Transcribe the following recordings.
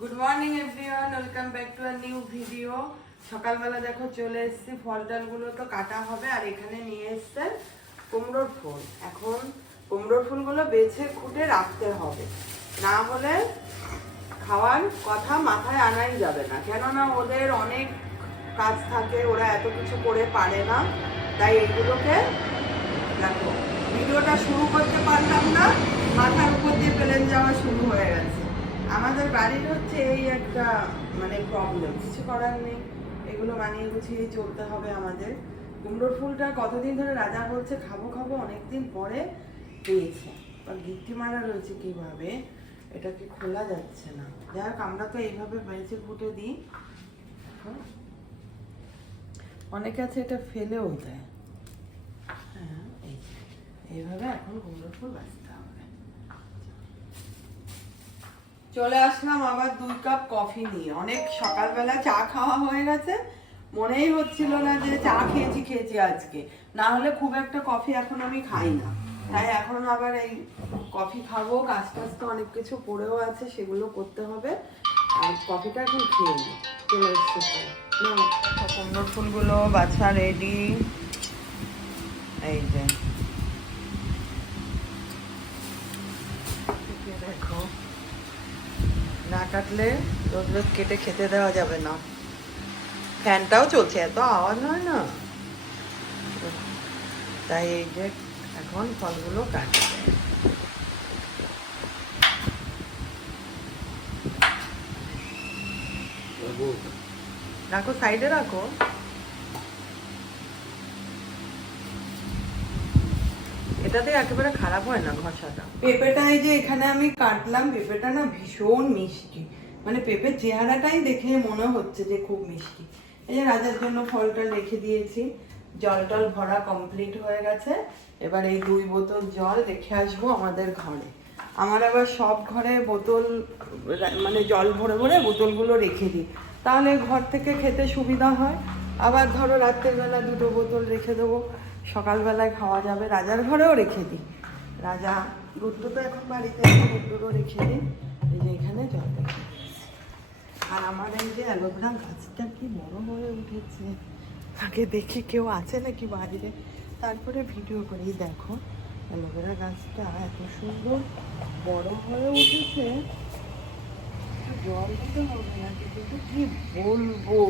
Good morning everyone, welcome back to a new video. সকালবেলা দেখো চলে এসেছি, ফল টলগুলো তো কাটা হবে। আর এখানে নিয়ে এসছে কুমড়োর ফুল। এখন কুমড়োর ফুলগুলো বেছে খুঁটে রাখতে হবে, না হলে খাওয়ার কথা মাথায় আনাই যাবে না। কেননা ওদের অনেক কাজ থাকে, ওরা এত কিছু করে পারে না। তাই এগুলোকে দেখো, ভিডিওটা শুরু করতে পারলাম না, মাথার উপর দিয়ে প্লেন যাওয়া শুরু হয়ে গেছে। আমাদের বাড়ির হচ্ছে এই একটা প্রবলেম, কিছু করার নেই, এগুলো মানিয়ে গুছিয়ে চলতে হবে আমাদের। কুমড়োর ফুলটা কতদিন ধরে রাজা বলছে খাবো খাবো, অনেকদিন পরে পেয়েছে। আর গিট্টি মারা রয়েছে কিভাবে, এটাকে খোলা যাচ্ছে না। যাই হোক, আমরা তো এইভাবে বেঁচে ফুটে দিই। অনেকে আছে এটা ফেলেও দেয়। হ্যাঁ, এইভাবে এখন কুমড়োর ফুল বাঁচতে হবে। চলে আসলাম আবার 2 কাপ কফি নিয়ে। অনেক সকালবেলা চা খাওয়া হয়ে গেছে, মনেই হচ্ছিল না যে চা খেয়েছি আজকে। না হলে খুব একটা কফি এখন আমি খাই না, তাই এখন আবার এই কফি খাবো। কাজ টাজ তো অনেক কিছু পড়েও আছে, সেগুলো করতে হবে। আর কফিটা এখন খেয়ে নিই। চলে এসছে কুমড়োর ফুলগুলো বাছা রেডি। এই যে দেখো, না কাটলে রোজ রোজ কেটে খেতে দেওয়া যাবে না। ফ্যানটাও চলছে, এত আওয়াজ হয় না, তাই এই যে এখন ফলগুলো কাটছে। রাখো, সাইডে রাখো। এটাতে একেবারে খারাপ হয় না ঘষাটা। পেঁপেটা এই যে এখানে আমি কাটলাম, পেঁপেটা না ভীষণ মিষ্টি, পেঁপের চেহারাটাই দেখে মনে হচ্ছে যে খুব মিষ্টি। এই যে রাজার জন্য ফলটা রেখে দিয়েছি, জল টল ভরা কমপ্লিট হয়ে গেছে। এবার এই 2 বোতল জল রেখে আসবো আমাদের ঘরে। আমার আবার সব ঘরে বোতল জল ভরে ভরে বোতলগুলো রেখে দিই, তাহলে ঘর থেকে খেতে সুবিধা হয়। আবার ধরো রাত্রের বেলা 2টো বোতল রেখে দেবো, সকালবেলায় খাওয়া যাবে। রাজার ঘরেও রেখে দিই, রাজা গুড্ডু তো এখন বাড়িতে, গুড্ডুরও রেখে দিই। এই যে এখানে জল রেখে। আর আমার এই যে অ্যালোভেরা গাছটা কি বড় হয়ে উঠেছে, আগে দেখি কেউ আছে নাকি বাড়িতে, তারপরে ভিডিও করি। দেখো অ্যালোভেরা গাছটা এত সুন্দর বড় হয়ে উঠেছে। জল দিতে হবে না, কিন্তু কি বলবো,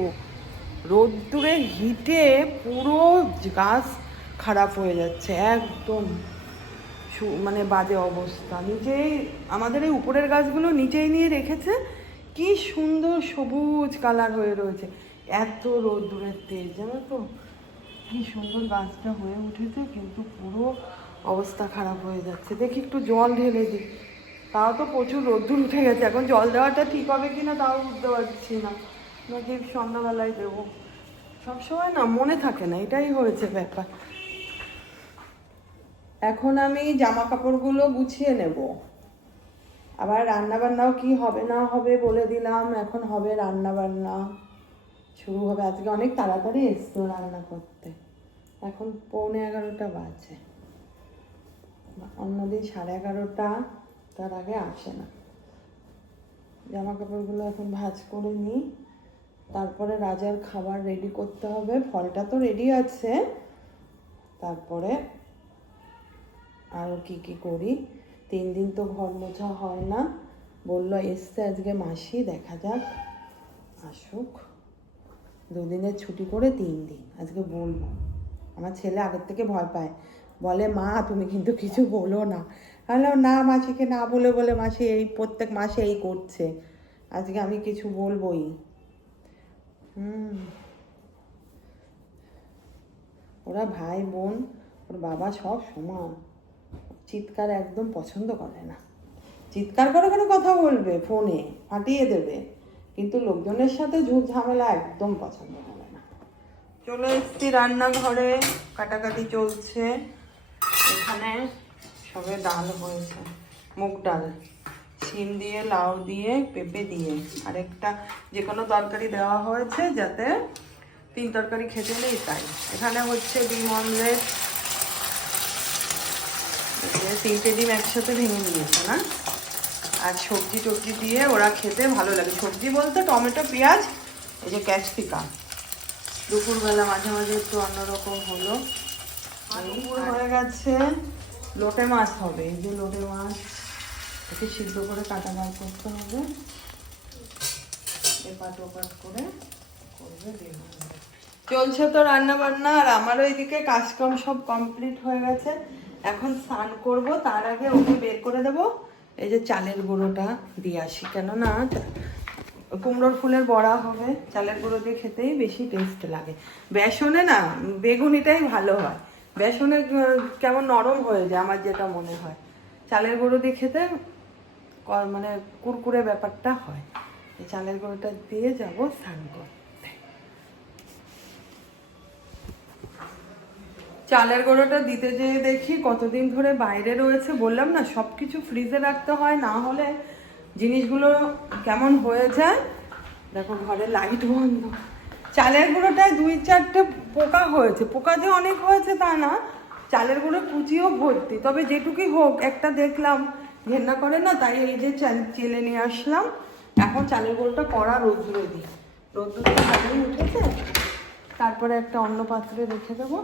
রোদ্দুরে হিটে পুরো গাছ খারাপ হয়ে যাচ্ছে, একদম বাজে অবস্থা। নিচেই আমাদের এই উপরের গাছগুলো নিচেই নিয়ে রেখেছে, কি সুন্দর সবুজ কালার হয়ে রয়েছে। এত রোদ্দুরের তেজ, জানো তো, কি সুন্দর গাছটা হয়ে উঠেছে, কিন্তু পুরো অবস্থা খারাপ হয়ে যাচ্ছে। দেখি একটু জল ঢেলে দিই, তাও তো প্রচুর রোদ্দুর উঠে গেছে। এখন জল দেওয়াটা ঠিক হবে কিনা তাও বুঝতে পারছি না, নাকি সন্ধ্যাবেলায় দেবো। সবসময় না মনে থাকে না, এটাই হয়েছে ব্যাপার। এখন আমি জামা কাপড়গুলো গুছিয়ে নেব। আবার রান্না বান্নাও কি হবে না হবে বলে দিলাম, এখন হবে রান্না বান্না শুরু হবে। আজকে অনেক তাড়াতাড়ি এসছো রান্না করতে, এখন 11:45 বাজে। অন্যদিন 11:30, তার আগে আসে না। জামা কাপড়গুলো এখন ভাঁজ করে নিই, তারপরে রাজার খাবার রেডি করতে হবে। ফলটা তো রেডি আছে, তারপরে আরও কি করি। 3 দিন তো ঘর মোছা হয় না, বললো এসছে আজকে মাসি, দেখা যাক আসুক। 2 দিনের ছুটি করে 3 দিন আজকে বলবো। আমার ছেলে আগের থেকে ভয় পায়, বলে মা তুমি কিন্তু কিছু বলো না। বললাম না, মাসিকে না বলে বলে মাসি এই প্রত্যেক মাসে এই করছে, আজকে আমি কিছু বলবোই। ওরা ভাই বোন, ওর বাবা সব সমান। চিৎকার একদম পছন্দ করে না, চিৎকার করে করে কথা বলবে, ফোনে ফাটিয়ে দেবে, কিন্তু লোকজনের সাথে ঝুট ঝামেলা একদম পছন্দ করে না। চলে এসছি রান্নাঘরে, কাটাকাটি চলছে। এখানে সবে ডাল হয়েছে, মুগ ডাল, শিম দিয়ে, লাউ দিয়ে, পেঁপে দিয়ে, আরেকটা যে কোনো তরকারি দেওয়া হয়েছে যাতে 3 তরকারি খেতে নেই তাই। এখানে হচ্ছে ডিম অমলেট, 3টে ডিম একসাথে ভেঙে নিয়েছে না। আর সবজি টবজি দিয়ে ওরা খেতে ভালো লাগে। সবজি বলতে টমেটো, পেঁয়াজ, এই যে ক্যাপসিকাম। দুপুরবেলা মাঝে মাঝে একটু অন্যরকম হলো। দুপুর হয়ে গেছে, লোটে মাছ হবে। এই যে লোটে মাছ, একে সিদ্ধ করে কাটা বার করতে হবে, এপাট ওপাট করে করবে দিয়ে। চলছে তো রান্না বান্না, আর আমারও এদিকে কাজকর্ম সব কমপ্লিট হয়ে গেছে। এখন স্নান করব, তার আগে ওকে বের করে দেবো। এই যে চালের গুঁড়োটা দিয়ে আসি, কেননা কুমড়োর ফুলের বড়া হবে, চালের গুঁড়ো দিয়ে খেতেই বেশি টেস্ট লাগে। বেসনে না বেগুনিটাই ভালো হয়, বেসনে কেমন নরম হয়ে যায় আমার যেটা মনে হয়। চালের গুঁড়ো দিয়ে খেতে মানে কুরকুরে ব্যাপারটা হয়। এই চালের গুঁড়োটা দিয়ে যাবো স্নান করতে। চালের গুঁড়োটা দিতে যেয়ে দেখি কতদিন ধরে বাইরে রয়েছে। বললাম না, সব কিছু ফ্রিজে রাখতে হয়, না হলে জিনিসগুলো কেমন হয়ে যায়। দেখো ঘরে লাইট বন্ধ। চালের গুঁড়োটায় 2-4টে পোকা হয়েছে। পোকা যে অনেক হয়েছে তা না, চালের গুঁড়ো কুচিও ভর্তি। তবে যেটুকুই হোক, একটা দেখলাম ঘেন্না করে না, তাই এই যে চেলে নিয়ে আসলাম। এখন চালের গুঁড়োটা কড়া রোদ্দুরে দিই, রোদ্দুরটা ভালোই উঠেছে। তারপরে একটা অন্য পাত্রে রেখে দেবো।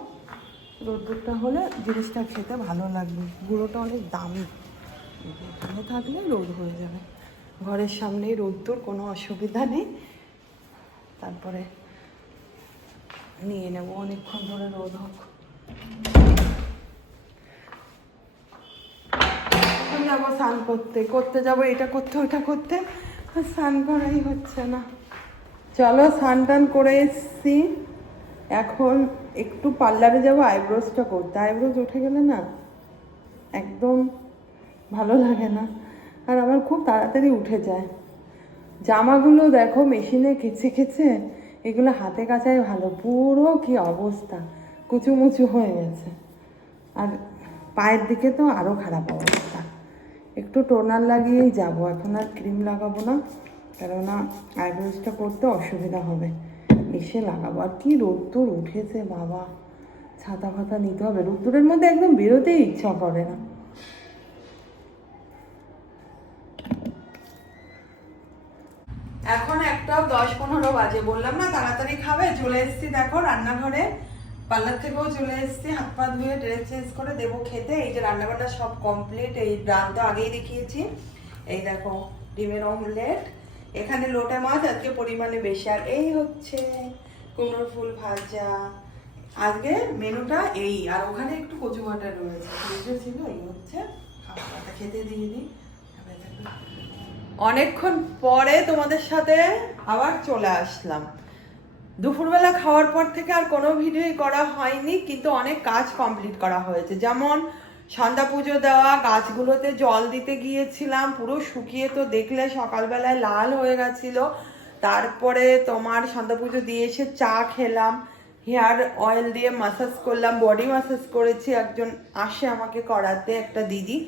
রোদ্দুরটা হলে জিনিসটা খেতে ভালো লাগবে। গুঁড়োটা অনেক দামি, এখানে থাকলে রোদ হয়ে যাবে। ঘরের সামনেই রোদ্দুর, কোনো অসুবিধা নেই। তারপরে নিয়ে নেবো, অনেকক্ষণ ধরে রোদ হোক। যাবো স্নান করতে যাবো, এটা করতে ওটা করতে, আর স্নান করাই হচ্ছে না। চলো স্নান টান করে এসছি, এখন একটু পার্লারে যাবো আইব্রোসটা করতে। আইব্রোস উঠে গেলে না একদম ভালো লাগে না, আর আমার খুব তাড়াতাড়ি উঠে যায়। জামাগুলো দেখো মেশিনে কেচে কেচে, এগুলো হাতে কাচাই ভালো। পুরো কি অবস্থা, কুচুমুচু হয়ে গেছে। আর পায়ের দিকে তো আরও খারাপ অবস্থা। একটু টোনার লাগিয়েই যাব, এখন আর ক্রিম লাগাবো না, কেননা আইব্রোসটা করতে অসুবিধা হবে। এসে লাগাবো। আর কি রোদ্দুর উঠেছে বাবা, ছাতা ফাতা নিতে হবে। রোদ্দুরের মধ্যে একদম বেরোতেই ইচ্ছা করে না। এখন 1:10-15 বাজে। বললাম না তাড়াতাড়ি খাবে, চলে এসেছি দেখো রান্নাঘরে। পার্লার থেকেও চলে এসেছি, হাত পা ধুয়ে ড্রেস চেঞ্জ করে দেবো খেতে। এই যে রান্নাবান্না সব কমপ্লিট, এই রান তো আগেই দেখিয়েছি। এই দেখো ডিমের অমলেট, এখানে লোটে মাছ আজকে পরিমাণে বেশি, আর এই হচ্ছে কুমড়োর ফুল ভাজা। আজকে মেনুটা এই, আর ওখানে একটু কচু বাটা রয়েছে, ফ্রিজে ছিল। এই হচ্ছে খাবারটা, খেতে দিয়ে দিই। অনেকক্ষণ পরে তোমাদের সাথে আবার চলে আসলাম। দুপুরবেলা খাওয়ার পর থেকে আর কোনো ভিডিওই করা হয়নি, কিন্তু অনেক কাজ কমপ্লিট করা হয়েছে। যেমন সন্ধ্যা পুজো দেওয়া, গাছগুলোতে জল দিতে গিয়েছিলাম, পুরো শুকিয়ে তো দেখলে সকালবেলায় লাল হয়ে গেছিল। তারপরে তোমার সন্ধ্যা পুজো দিয়ে এসে চা খেলাম, হেয়ার অয়েল দিয়ে মাসাজ করলাম, বডি মাসাজ করেছি। একজন আসে আমাকে করাতে, একটা দিদি,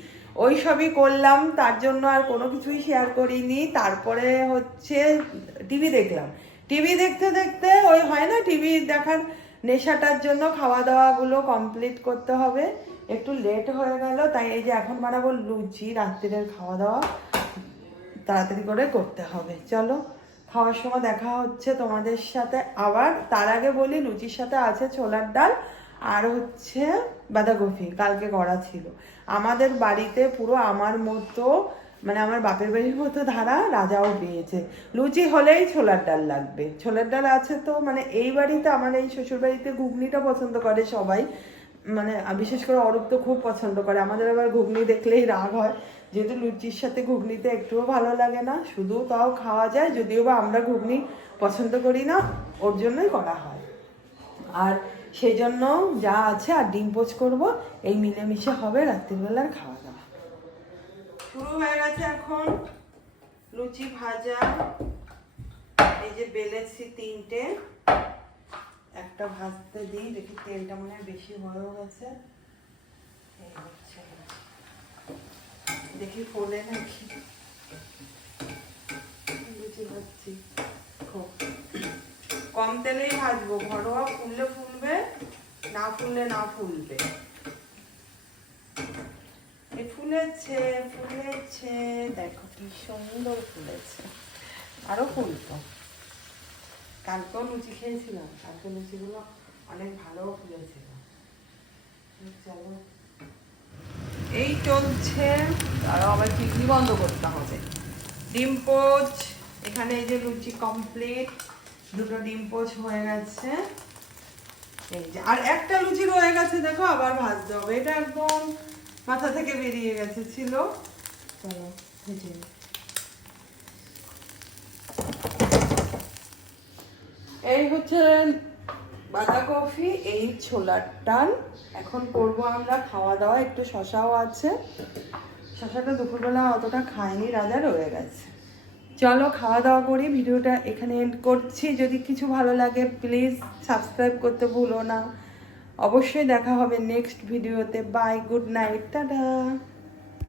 ওই সবই করলাম। তার জন্য আর কোনো কিছুই শেয়ার করিনি। তারপরে হচ্ছে টিভি দেখলাম। টিভি দেখতে দেখতে ওই হয় না, টিভি দেখার নেশাটার জন্য খাওয়া দাওয়াগুলো কমপ্লিট করতে হবে। একটু লেট হয়ে গেল, তাই এই যে এখন বানাবো লুচি। রাত্রিরের খাওয়া দাওয়া তাড়াতাড়ি করে করতে হবে। চলো খাওয়ার সময় দেখা হচ্ছে তোমাদের সাথে আবার। তার আগে বলি, লুচির সাথে আছে ছোলার ডাল আর হচ্ছে বাঁধাকপি, কালকে করা ছিল। আমাদের বাড়িতে পুরো আমার মতো, মানে আমার বাপের বাড়ির মতো ধারা রাজাও পেয়েছে। লুচি হলেই ছোলার ডাল লাগবে। ছোলার ডাল আছে তো, মানে এই বাড়িতে, আমার এই শ্বশুর বাড়িতে ঘুগনিটা পছন্দ করে সবাই, মানে বিশেষ করে অরূপ তো খুব পছন্দ করে। আমাদের আবার ঘুগনি দেখলেই রাগ হয়, যেহেতু লুচির সাথে ঘুগনিতে একটুও ভালো লাগে না, শুধু তাও খাওয়া যায়। যদিও বা আমরা ঘুগনি পছন্দ করি না, ওর জন্যই করা হয়। আর সেই জন্য যা আছে, আর ডিম পোচ করবো, এই মিলেমিশে হবে রাত্রিবেলার খাওয়া দাওয়া। শুরু হয়ে গেছে এখন লুচি ভাজা। এই যে বেলেছি 3টে, একটা ভাজতে দিই, দেখি তেলটা মনে হয় বেশি হয়েও গেছে। এই হচ্ছে, দেখি ফোলে নাকি। লুচি ভাজছি, খুব কম তেলেই ভাজবো। ঘরোয়া ফুললে ফুলবে, না ফুললে না ফুলবে। ফুলেছে ফুলেছে দেখো। কি সুন্দর ফুলেছে, আরো ফুলতো। কালকেও লুচি খেয়েছিলাম, কালকে লুচিগুলো অনেক ভালো ফুলেছিল। চলো, এই চলছে। আরো আবার টিভি বন্ধ করতে হবে। ডিম পোচ, এখানে এই যে লুচি কমপ্লিট, দুটো ডিম পোচ হয়ে গেছে। এই যে আর একটা লুচি রয়ে গেছে, দেখো আবার ভাজতে হবে। এটা একদম মাথা থেকে বেরিয়ে গেছে ছিল। চলো ভেজে নিই। এই হচ্ছে বাঁধাকপি, এই ছোলার ডাল। এখন করবো আমরা খাওয়া দাওয়া, একটু শশাও আছে। শশাটা দুপুরবেলা অতটা খাইনি, রাজা রয়ে গেছে। চলো খাওয়া দাওয়া করি, ভিডিওটা এখানে এন্ড করছি। যদি কিছু ভালো লাগে প্লিজ সাবস্ক্রাইব করতে ভুলো না। অবশ্যই দেখা হবে নেক্সট ভিডিওতে। Bye, good night, tata.